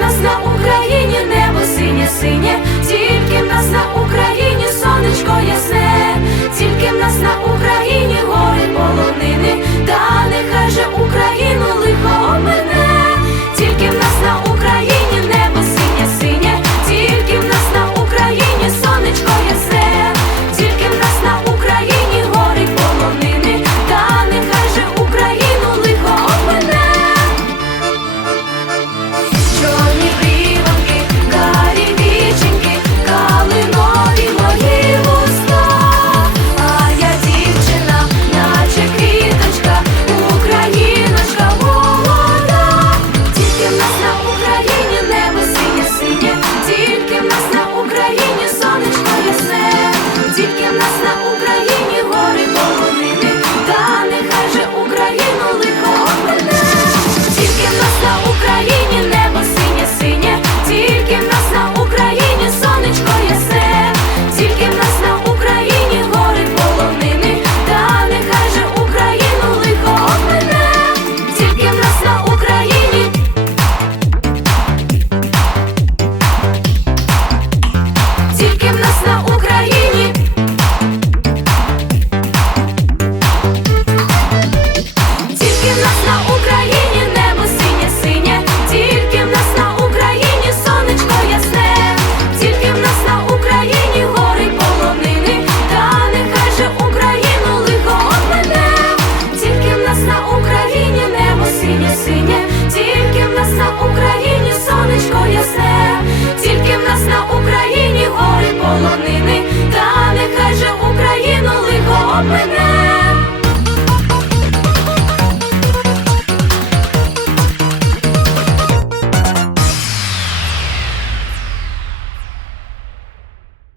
нас на Україні небо синє, синє, up.